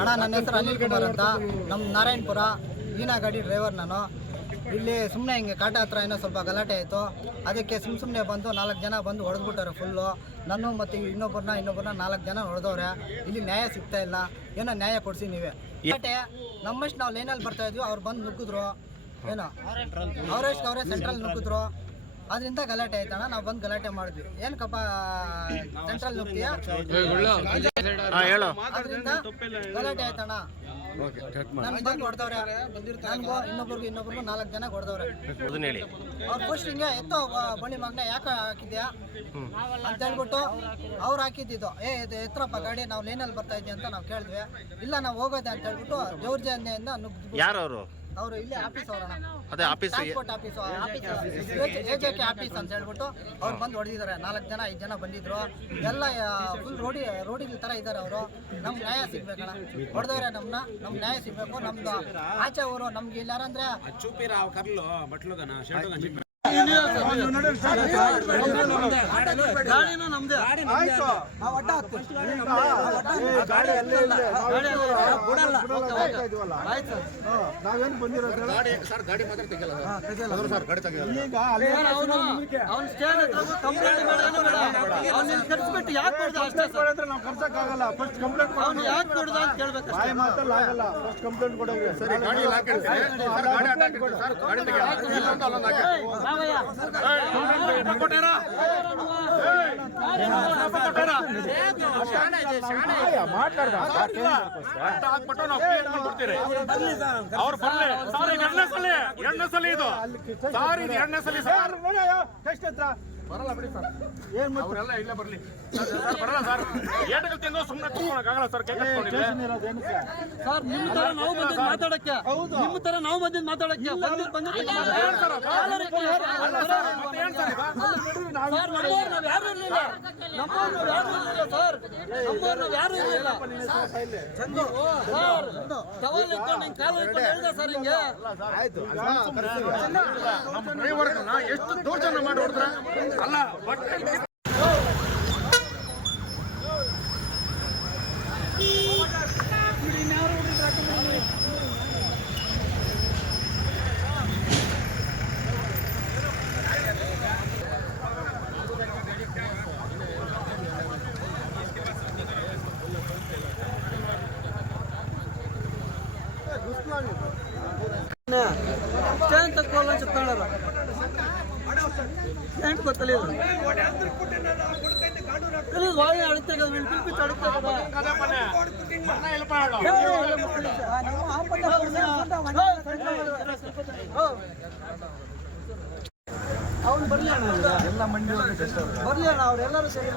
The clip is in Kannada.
ಅಣ್ಣ ನನ್ನ ಹೆಸರು ಅನಿಲ್ ಕುಮಾರ್ ಅಂತ, ನಮ್ಮ ನಾರಾಯಣಪುರ ಈನಾ ಗಾಡಿ ಡ್ರೈವರ್ ನಾನು. ಇಲ್ಲಿ ಸುಮ್ಮನೆ ಹಿಂಗೆ ಕಾಟ ಹತ್ರ ಏನೋ ಸ್ವಲ್ಪ ಗಲಾಟೆ ಆಯಿತು. ಅದಕ್ಕೆ ಸುಮ್ಮನೆ ಬಂದು 4 ಜನ ಬಂದು ಹೊಡೆದ್ಬಿಟ್ಟಾರೆ ಫುಲ್ಲು. ನಾನು ಮತ್ತು ಇನ್ನೊಬ್ಬರನ್ನ 4 ಜನ ಹೊಡೆದವ್ರೆ. ಇಲ್ಲಿ ನ್ಯಾಯ ಸಿಗ್ತಾ ಇಲ್ಲ, ಏನೋ ನ್ಯಾಯ ಕೊಡಿಸಿ ನೀವೇ. ಗಲಾಟೆ ನಮ್ಮಷ್ಟು ನಾವು ಲೈನಲ್ಲಿ ಬರ್ತಾ ಇದ್ವಿ, ಅವ್ರು ಬಂದು ನುಗ್ಗಿದ್ರು. ಏನೋ ಅವರೇ ಸೆಂಟ್ರಲ್ ನುಗ್ಗಿದ್ರು, ಅದರಿಂದ ಗಲಾಟೆ ಆಯ್ತಣ್ಣ. ನಾವು ಬಂದು ಗಲಾಟೆ ಮಾಡಿದ್ವಿ. ಏನಕ್ಕಪ್ಪ ಸೆಂಟ್ರಲ್ ನುಗ್ತೀಯಾ, ಅದರಿಂದ ಗಲಾಟೆ ಆಯ್ತಣ್ಣ. ನನ್ಗೆ ಬಂದು ಹೊಡೆದವ್ರೆ, ನನಗೂ ಇನ್ನೊಬ್ರಿಗೂ 4 ಜನ ಹೊಡೆದವ್ರೆ. ಅವ್ರು ಫಸ್ಟ್ ಹಿಂಗೆ ಎತ್ತೋ ಬಳಿ ಮಗನ ಯಾಕೆ ಹಾಕಿದ್ಯಾ ಅಂತ ಹೇಳ್ಬಿಟ್ಟು ಅವ್ರು ಹಾಕಿದ್ದು. ಎತ್ತರಪ್ಪ ಗಾಡಿ, ನಾವು ಲೈನಲ್ಲಿ ಬರ್ತಾ ಇದ್ವಿ ಅಂತ ನಾವು ಕೇಳಿದ್ವಿ. ಇಲ್ಲ ನಾವು ಹೋಗೋದೆ ಅಂತ ಹೇಳ್ಬಿಟ್ಟು ದೌರ್ಜನ್ಯದಿಂದ ನುಗ್ಗಿ. ಅವರು ಇಲ್ಲಿ ಆಫೀಸ್ ಅವರಣ್ಣ, ಟ್ರಾನ್ಸ್ಪೋರ್ಟ್ ಆಫೀಸ್ AJK ಆಫೀಸ್ ಅಂತ ಹೇಳ್ಬಿಟ್ಟು ಅವ್ರು ಬಂದು ಹೊಡೆದಿದ್ದಾರೆ. 4 ಜನ 5 ಜನ ಬಂದಿದ್ರು. ಎಲ್ಲ ಫುಲ್ ರೋಡಿಗೆ ಥರ ಇದ್ದಾರೆ ಅವರು. ನಮ್ಗೆ ನ್ಯಾಯ ಸಿಗ್ಬೇಕಣ್ಣ, ಹೊಡೆದವ್ರೆ ನಮ್ಗೆ ನ್ಯಾಯ ಸಿಗ್ಬೇಕು. ನಮ್ದು ಆಚೆ ಅವರು ನಮ್ಗೆ ಇಲ್ಲ ಅಂದ್ರೆ ನಾವೇನು ಬಂದಿರೋ ನಾವು ಕರ್ಸಕ್ಕಾಗಲ್ಲ. ಫಸ್ಟ್ ಕಂಪ್ಲೇಂಟ್ ಮಾತಲ್ಲ, ಫಸ್ಟ್ ಕಂಪ್ಲೇಂಟ್ ಕೊಡೋಕೆ. ಅವ್ರು ಬರ್ಲಿ ಸರ್, ಇದು 2ನೇ ಸಲ ಇದು ಸರ್, ಇದು 2ನೇ ಸಲ ಸರ್. ಬರಲ್ಲ ಬಿಡಿ ಸರ್, ಅವರೆಲ್ಲ ಇಲ್ಲೇ ಬರ್ಲಿ ಸರ್. ಬರಲ್ಲ ಸರ್, ಏಟಗಳು ತಿಂದು ಸುಮ್ಮನೆ ಕೂತ್ಕೊಳ್ಳೋಕ್ಕಾಗಲ್ಲ ಸರ್. ಕೈ ಕಟ್ಕೊಂಡಿಲ್ಲ ಸರ್. ನಿಮ್ಮ ತರ ನಾವು ಬಂದಿದ್ದು ಮಾತಾಡಕ್ಕೆ, ನಿಮ್ಮ ತರ ನಾವು ಬಂದಿದ್ದು ಮಾತಾಡಕ್ಕೆ ನಮ್ಮ ಡ್ರೈವರ್ಗಳನ್ನ ಎಷ್ಟು ದೌರ್ಜನ್ಯ ಮಾಡಿ ಹೊಡೆದ್ರ ಅಲ್ಲ. ತಕ್ಕೊಳ್ಳ ತಗೊಳ್ಳೋರು ఏంటి ಗೊತ್ತలేదు వాళ్ళు అడిగితే కదా వీళ్ళు పిలిపించి అడిగితే కదా అవును ಬರ್ಲಿ ಅಣ್ಣ, ಎಲ್ಲ ಮಂಡಿ ಬರ್ಲಿ ಅಣ್ಣ, ಅವರೆಲ್ಲರೂ ಸರಿ